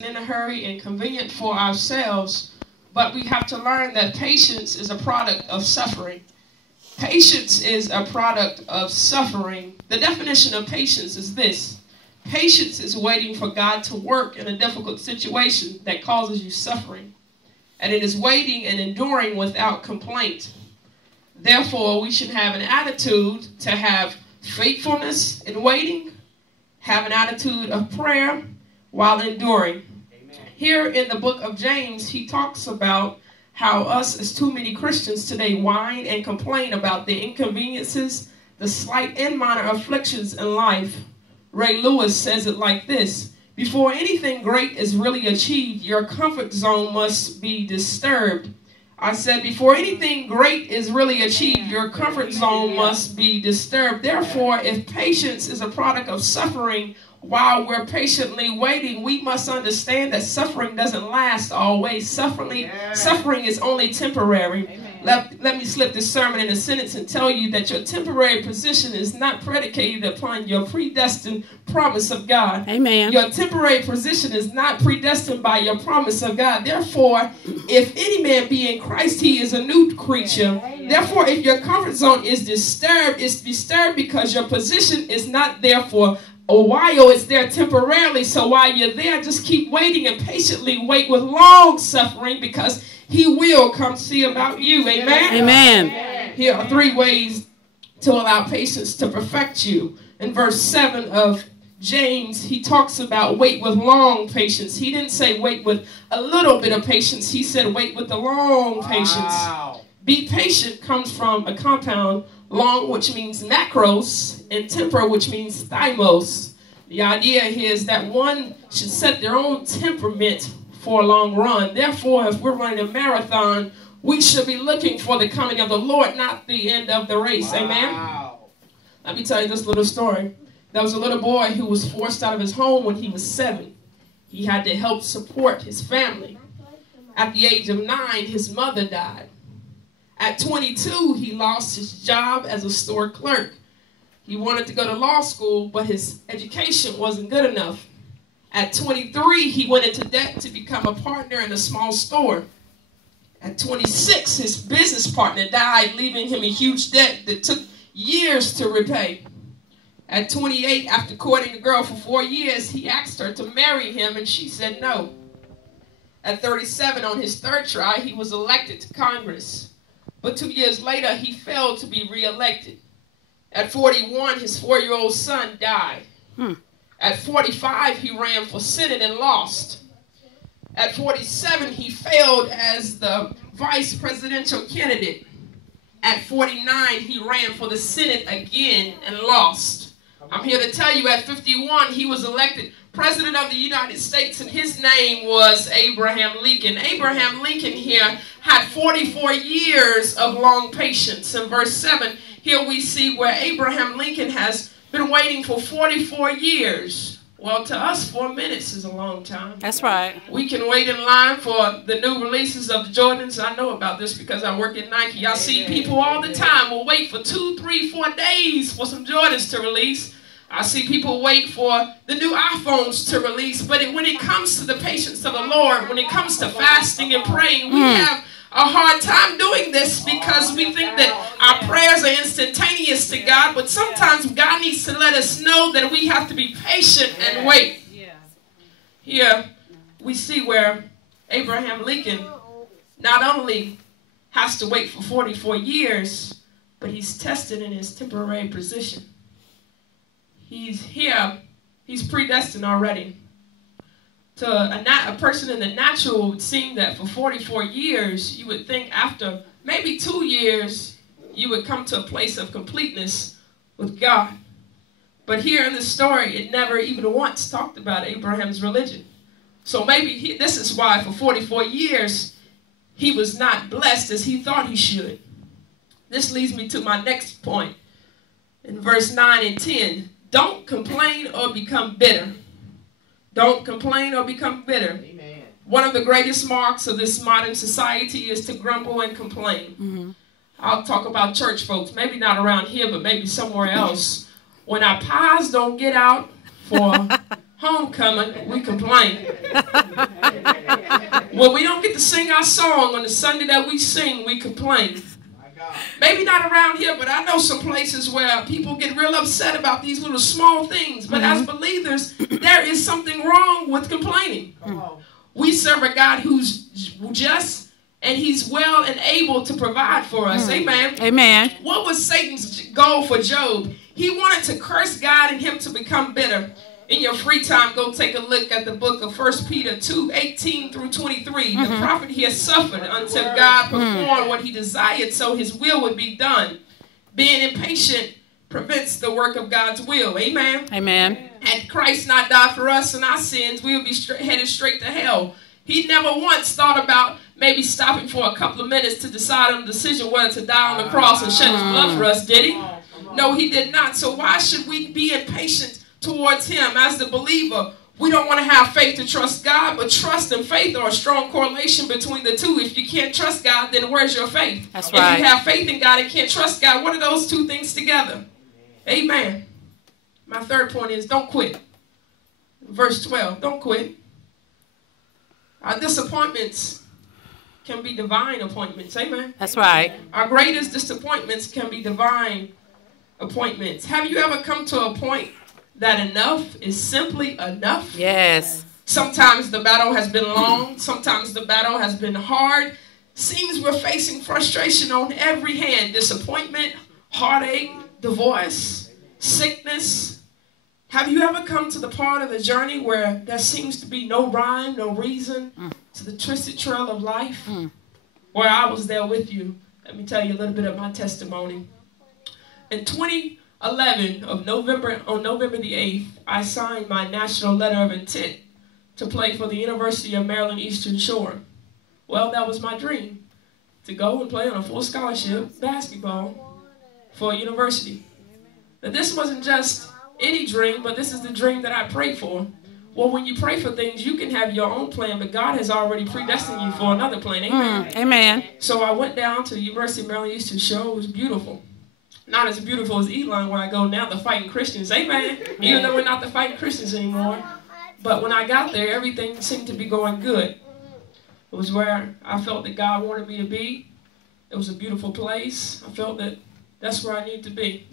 in a hurry and convenient for ourselves, but we have to learn that patience is a product of suffering. Patience is a product of suffering. The definition of patience is this: patience is waiting for God to work in a difficult situation that causes you suffering. And it is waiting and enduring without complaint. Therefore, we should have an attitude to have faithfulness in waiting, have an attitude of prayer while enduring. Amen. Here in the book of James, he talks about how us as too many Christians today whine and complain about the inconveniences, the slight and minor afflictions in life. Ray Lewis says it like this: before anything great is really achieved, your comfort zone must be disturbed. I said, before anything great is really achieved, your comfort zone must be disturbed. Therefore, if patience is a product of suffering while we're patiently waiting, we must understand that suffering doesn't last always. Suffering is only temporary. Let me slip this sermon in a sentence and tell you that your temporary position is not predicated upon your predestined promise of God. Amen. Your temporary position is not predestined by your promise of God. Therefore, if any man be in Christ, he is a new creature. Therefore, if your comfort zone is disturbed, it's disturbed because your position is not there for a while, it's there temporarily. So while you're there, just keep waiting and patiently wait with long suffering, because he will come see about you. Amen? Amen. Here are 3 ways to allow patience to perfect you. In verse 7 of James, he talks about wait with long patience. He didn't say wait with a little bit of patience. He said wait with the long patience. Wow. Be patient comes from a compound long, which means macros, and temper, which means thymos. The idea here is that one should set their own temperament for a long run. Therefore, if we're running a marathon, we should be looking for the coming of the Lord, not the end of the race. Wow. Amen? Let me tell you this little story. There was a little boy who was forced out of his home when he was 7. He had to help support his family. At the age of 9, his mother died. At 22, he lost his job as a store clerk. He wanted to go to law school, but his education wasn't good enough. At 23, he went into debt to become a partner in a small store. At 26, his business partner died, leaving him a huge debt that took years to repay. At 28, after courting a girl for 4 years, he asked her to marry him, and she said no. At 37, on his 3rd try, he was elected to Congress. But 2 years later, he failed to be reelected. At 41, his 4-year-old son died. At 45, he ran for Senate and lost. At 47, he failed as the vice presidential candidate. At 49, he ran for the Senate again and lost. I'm here to tell you, at 51, he was elected President of the United States, and his name was Abraham Lincoln. Abraham Lincoln here had 44 years of long patience. In verse 7, here we see where Abraham Lincoln has been waiting for 44 years. Well, to us, 4 minutes is a long time. That's right. We can wait in line for the new releases of the Jordans. I know about this because I work at Nike. I see people all the time will wait for 2, 3, 4 days for some Jordans to release. I see people wait for the new iPhones to release. But when it comes to the patience of the Lord, when it comes to fasting and praying, we have a hard time doing this because we think that our prayers are instantaneous to God. But sometimes God needs to let us know that we have to be patient and wait. Here we see where Abraham Lincoln not only has to wait for 44 years, but he's tested in his temporary position. He's here, he's predestined already. To a person in the natural would seem that for 44 years, you would think after maybe 2 years, you would come to a place of completeness with God. But here in the story, it never even once talked about Abraham's religion. So maybe this is why for 44 years, he was not blessed as he thought he should. This leads me to my next point. In verse 9 and 10, don't complain or become bitter. Don't complain or become bitter. Amen. One of the greatest marks of this modern society is to grumble and complain. I'll talk about church folks, maybe not around here, but maybe somewhere else. When our pies don't get out for homecoming, we complain. When we don't get to sing our song on the Sunday that we sing, we complain. Maybe not around here, but I know some places where people get real upset about these little small things. But as believers, there is something wrong with complaining. We serve a God who's just, and he's well and able to provide for us. Amen. Amen. What was Satan's goal for Job? He wanted to curse God and him to become bitter. In your free time, go take a look at the book of 1 Peter 2:18 through 23. The prophet here suffered until God performed what he desired so his will would be done. Being impatient prevents the work of God's will. Amen. Amen. Had Christ not died for us and our sins, we would be headed straight to hell. He never once thought about maybe stopping for a couple of minutes to decide on the decision whether to die on the cross and shed his blood for us, did he? No, he did not. So why should we be impatient towards him? As the believer, we don't want to have faith to trust God, but trust and faith are a strong correlation between the two. If you can't trust God, then where's your faith? That's right. If you have faith in God and can't trust God, what are those two things together? Amen. My third point is don't quit. Verse 12, don't quit. Our disappointments can be divine appointments. Amen. That's right. Our greatest disappointments can be divine appointments. Have you ever come to a point that enough is simply enough? Yes. Sometimes the battle has been long. Sometimes the battle has been hard. Seems we're facing frustration on every hand. Disappointment, heartache, divorce, sickness. Have you ever come to the part of the journey where there seems to be no rhyme, no reason to the twisted trail of life? Where I was there with you. Let me tell you a little bit of my testimony. In 2011, on November the 8th, I signed my national letter of intent to play for the University of Maryland Eastern Shore. Well, that was my dream, to go and play on a full scholarship basketball for a university. Now, this wasn't just any dream, but this is the dream that I prayed for. Well, when you pray for things, you can have your own plan, but God has already predestined you for another plan. Amen. Amen. So I went down to the University of Maryland Eastern Shore. It was beautiful. Not as beautiful as Elon, where I go now, the fighting Christians. Amen. Even though we're not the fighting Christians anymore. But when I got there, everything seemed to be going good. It was where I felt that God wanted me to be. It was a beautiful place. I felt that that's where I needed to be.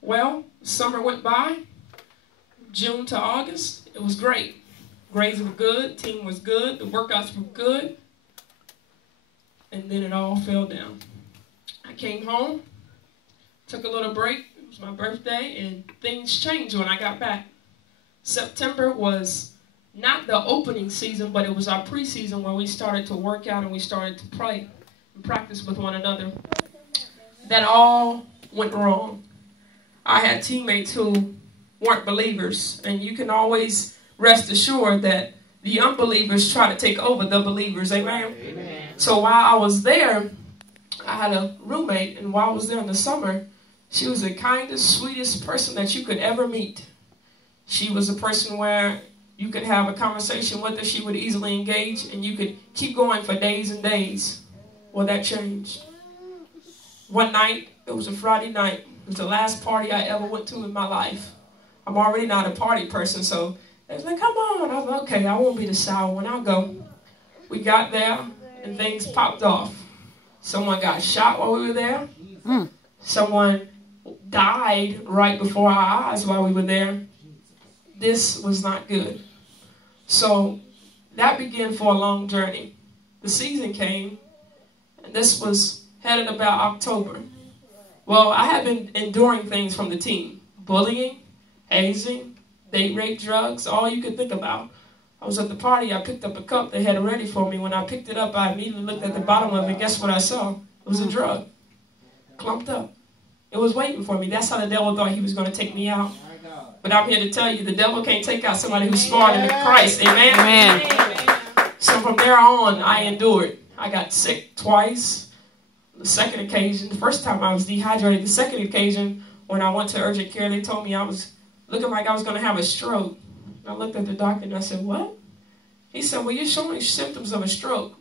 Well, summer went by. June to August, it was great. Grades were good. Team was good. The workouts were good. And then it all fell down. I came home. Took a little break. It was my birthday, and things changed when I got back. September was not the opening season, but it was our preseason where we started to work out and we started to pray and practice with one another. That all went wrong. I had teammates who weren't believers, and you can always rest assured that the unbelievers try to take over the believers. Amen? Amen. So while I was there, I had a roommate, and while I was there in the summer, she was the kindest, sweetest person that you could ever meet. She was a person where you could have a conversation with her. She would easily engage, and you could keep going for days and days. Well, that changed. One night, it was a Friday night. It was the last party I ever went to in my life. I'm already not a party person, so they was like, come on. I was like, okay, I won't be the sour one. I'll go. We got there, and things popped off. Someone got shot while we were there. Someone died right before our eyes while we were there. This was not good. So that began for a long journey. The season came, and this was headed about October. Well, I had been enduring things from the team. Bullying, hazing, date rape, drugs, all you could think about. I was at the party, I picked up a cup they had ready for me. When I picked it up, I immediately looked at the bottom of it. Guess what I saw? It was a drug. Clumped up. It was waiting for me. That's how the devil thought he was going to take me out. But I'm here to tell you, the devil can't take out somebody who's smarter than Christ. Amen? Amen. So from there on, I endured. I got sick twice. The second occasion, the first time I was dehydrated. The second occasion, when I went to urgent care, they told me I was looking like I was going to have a stroke. I looked at the doctor and I said, what? He said, well, you're showing symptoms of a stroke.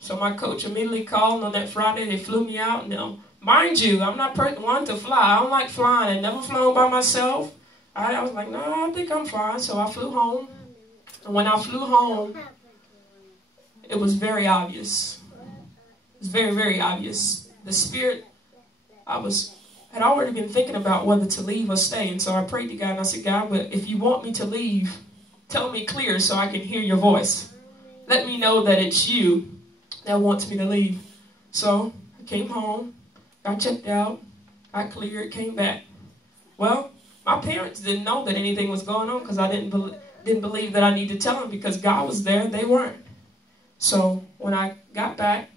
So my coach immediately called on that Friday. They flew me out. Now, mind you, I'm not one to fly. I don't like flying. I never flown by myself. I was like, no, I think I'm fine. So I flew home. And when I flew home, it was very obvious. It was very, very obvious. The spirit, had already been thinking about whether to leave or stay. And so I prayed to God and I said, God, but if you want me to leave, tell me clear so I can hear your voice. Let me know that it's you that wants me to leave. So I came home, got checked out, got cleared, came back. Well, my parents didn't know that anything was going on because I didn't believe that I needed to tell them because God was there. They weren't. So when I got back,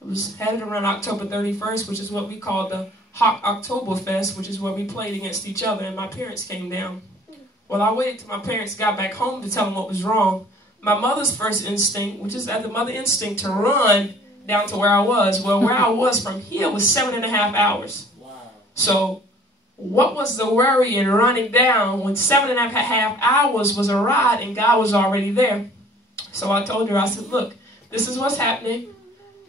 it was headed around October 31st, which is what we call the Hot Oktoberfest, which is where we played against each other, and my parents came down. Well, I waited till my parents got back home to tell them what was wrong. My mother's first instinct, which is the mother instinct, to run down to where I was. Well, where I was from here was 7.5 hours. Wow. So what was the worry in running down when 7.5 hours was a ride and God was already there? So I told her, I said, look, this is what's happening.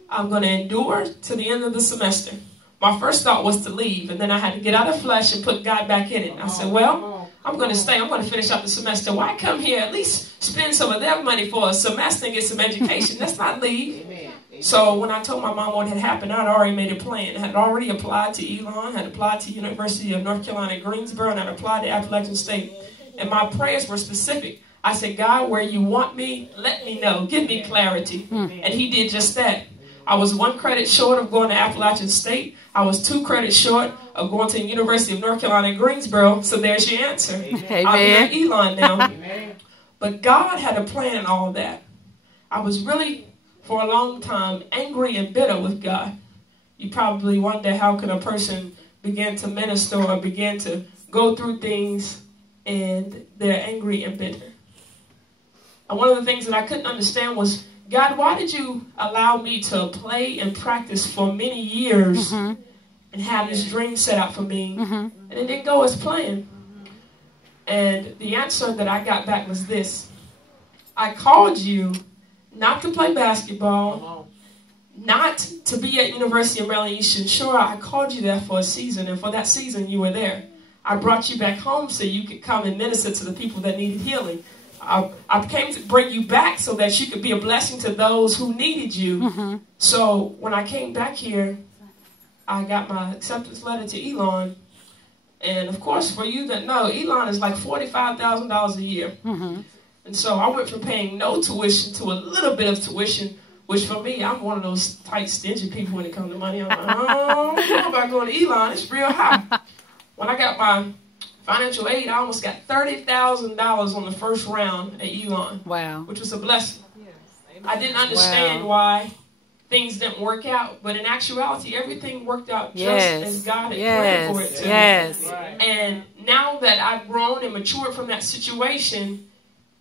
I'm going to endure to the end of the semester. My first thought was to leave, and then I had to get out of flesh and put God back in it. I said, well, I'm going to stay. I'm going to finish out the semester. Why come here? At least spend some of their money for a semester and get some education. Let's not leave. Amen. So when I told my mom what had happened, I had already made a plan. I had already applied to Elon, had applied to University of North Carolina, Greensboro, and I had applied to Appalachian State. And my prayers were specific. I said, God, where you want me, let me know. Give me clarity. And he did just that. I was 1 credit short of going to Appalachian State. I was 2 credits short of going to the University of North Carolina, Greensboro. So there's your answer. Amen. I'm here at Elon now. Amen. But God had a plan in all of that. I was really, for a long time, angry and bitter with God. You probably wonder how can a person begin to minister or begin to go through things and they're angry and bitter. And one of the things that I couldn't understand was, God, why did you allow me to play and practice for many years and have this dream set out for me, and it didn't go as planned? And the answer that I got back was this. I called you not to play basketball, not to be at University of Maryland Eastern Shore. I called you there for a season, and for that season you were there. I brought you back home so you could come and minister to the people that needed healing. I came to bring you back so that you could be a blessing to those who needed you. So when I came back here, I got my acceptance letter to Elon. And of course, for you that know, Elon is like $45,000 a year. And so I went from paying no tuition to a little bit of tuition, which for me, I'm one of those tight, stingy people when it comes to money. I'm like, oh, I don't know about going to Elon. It's real high. When I got my financial aid, I almost got $30,000 on the first round at Elon. Wow. Which was a blessing. Yes. I didn't understand why things didn't work out, but in actuality, everything worked out just as God had planned for it to. Yes. And now that I've grown and matured from that situation,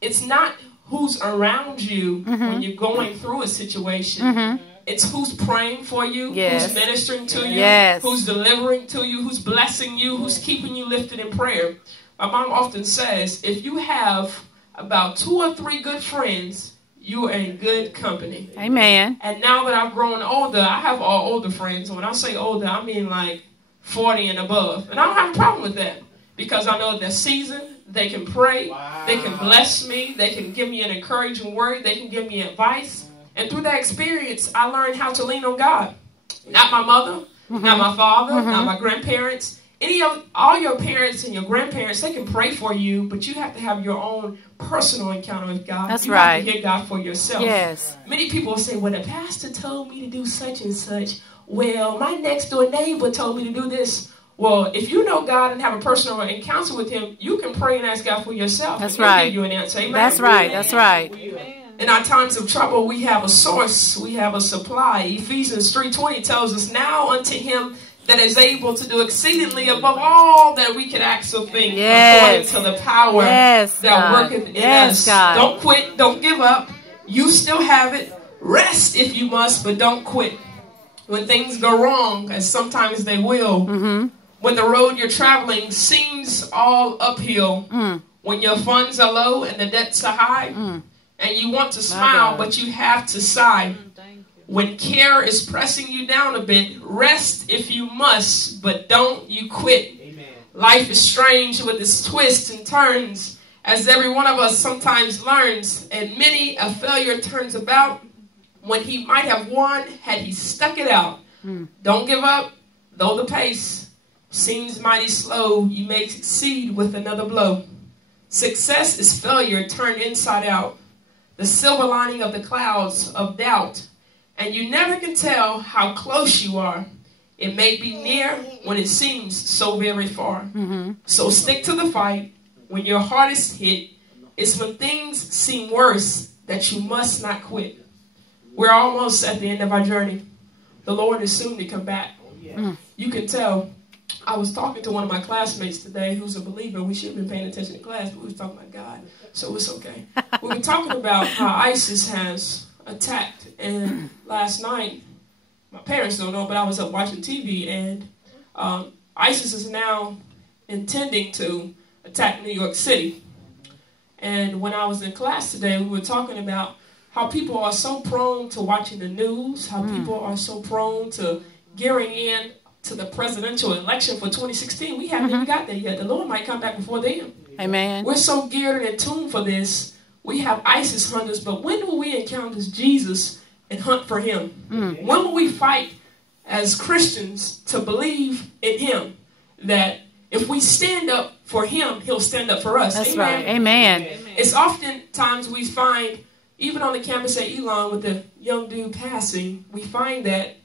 it's not who's around you when you're going through a situation. It's who's praying for you, who's ministering to you, who's delivering to you, who's blessing you, who's keeping you lifted in prayer. My mom often says, if you have about 2 or 3 good friends, you are in good company. Amen. And now that I've grown older, I have all older friends. And when I say older, I mean like 40 and above. And I don't have a problem with that because I know they're seasoned. They can pray. Wow. They can bless me. They can give me an encouraging word. They can give me advice. And through that experience, I learned how to lean on God. Not my mother, not my father, not my grandparents. All your parents and your grandparents, they can pray for you, but you have to have your own personal encounter with God. That's right. You have to hear God for yourself. Yes. Many people say, well, the pastor told me to do such and such. Well, my next door neighbor told me to do this. Well, if you know God and have a personal encounter with him, you can pray and ask God for yourself. That's right. He'll give you an answer. Amen. That's right. That's right. Amen. In our times of trouble, we have a source. We have a supply. Ephesians 3:20 tells us, now unto him that is able to do exceedingly above all that we can ask or think, according to the power that worketh in us. God. Don't quit. Don't give up. You still have it. Rest if you must, but don't quit. When things go wrong, as sometimes they will, when the road you're traveling seems all uphill, when your funds are low and the debts are high, and you want to smile, but you have to sigh. When care is pressing you down a bit, rest if you must, but don't you quit. Amen. Life is strange with its twists and turns, as every one of us sometimes learns, and many a failure turns about, when he might have won had he stuck it out. Don't give up, though the pace seems mighty slow. You may succeed with another blow. Success is failure turned inside out, the silver lining of the clouds of doubt. And you never can tell how close you are. It may be near when it seems so very far. So stick to the fight. When your heart is hit, it's when things seem worse that you must not quit. We're almost at the end of our journey. The Lord is soon to come back. You can tell. I was talking to one of my classmates today who's a believer. We should have been paying attention to class, but we was talking about God, so it's okay. We were talking about how ISIS has attacked, and last night, my parents don't know, but I was up watching TV, and ISIS is now intending to attack New York City. And when I was in class today, we were talking about how people are so prone to watching the news, how people are so prone to gearing in to the presidential election for 2016. We haven't even got there yet. The Lord might come back before then. Amen. We're so geared and in tune for this. We have ISIS hunters, but when will we encounter Jesus and hunt for him? When will we fight as Christians to believe in him? That if we stand up for him, he'll stand up for us. That's Amen. right. Amen. It's oftentimes we find, even on the campus at Elon with the young dude passing, we find that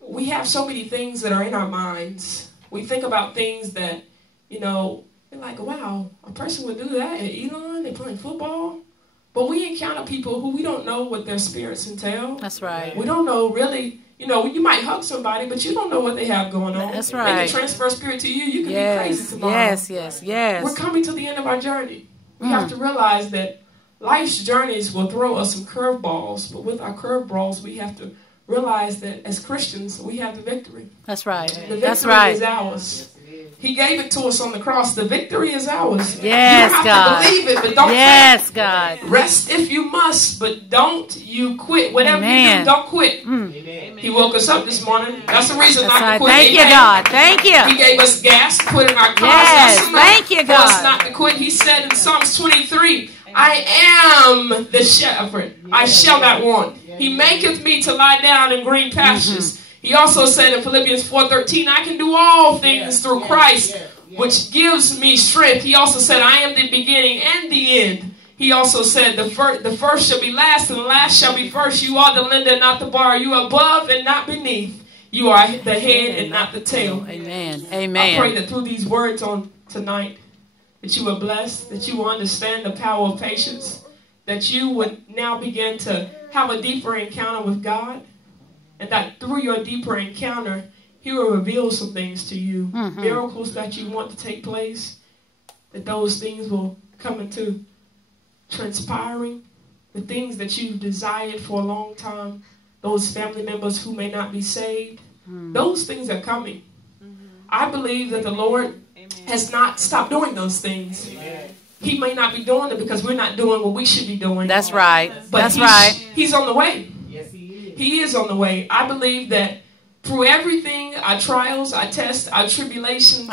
we have so many things that are in our minds. We think about things that, you know, we're like, wow, a person would do that at Elon, they're playing football. But we encounter people who we don't know what their spirits entail. That's right. We don't know really, you know, you might hug somebody, but you don't know what they have going on. That's They right. can transfer spirit to you. You can be crazy tomorrow. Yes. We're coming to the end of our journey. We have to realize that life's journeys will throw us some curveballs, but with our curveballs, we have to realize that as Christians, we have the victory. That's right. The That's victory right. is ours. He gave it to us on the cross. The victory is ours. Yes, you don't have God. to believe it, but don't Yes, quit. God. Rest if you must, but don't you quit. Whatever you Amen. do, don't quit. He woke us up this morning. That's the reason That's not right. to quit. Thank you, Amen. God. Thank you. He gave us gas to put in our cars. Yes, That's enough thank you, for us God. not to quit. He said in Psalms 23, I am the shepherd. I shall not want. He maketh me to lie down in green pastures. He also said in Philippians 4:13, I can do all things through Christ, which gives me strength. He also said, I am the beginning and the end. He also said, the first shall be last and the last shall be first. You are the lender and not the borrower. You are above and not beneath. You are the head and not the tail. Amen. I Amen. pray that through these words on tonight, that you are blessed, that you will understand the power of patience, that you would now begin to have a deeper encounter with God, and that through your deeper encounter, he will reveal some things to you, miracles that you want to take place, that those things will come into transpiring, the things that you've desired for a long time, those family members who may not be saved, those things are coming. I believe that the Lord has not stopped doing those things. He may not be doing it because we're not doing what we should be doing. That's right. But That's right. He's on the way. He is on the way. I believe that through everything, our trials, our tests, our tribulations,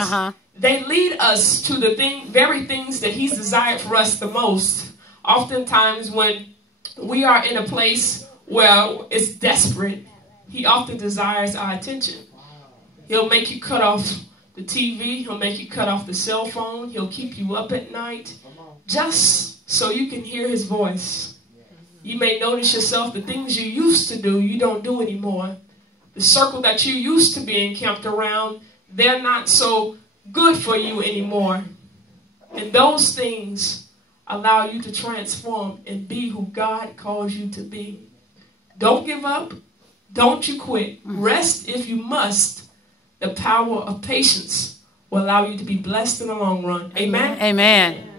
they lead us to the very things that he's desired for us the most. Oftentimes when we are in a place where it's desperate, he often desires our attention. He'll make you cut off the TV. He'll make you cut off the cell phone. He'll keep you up at night just so you can hear his voice. You may notice yourself, the things you used to do, you don't do anymore. The circle that you used to be encamped around, they're not so good for you anymore. And those things allow you to transform and be who God calls you to be. Don't give up. Don't you quit. Rest if you must. The power of patience will allow you to be blessed in the long run. Amen? Amen.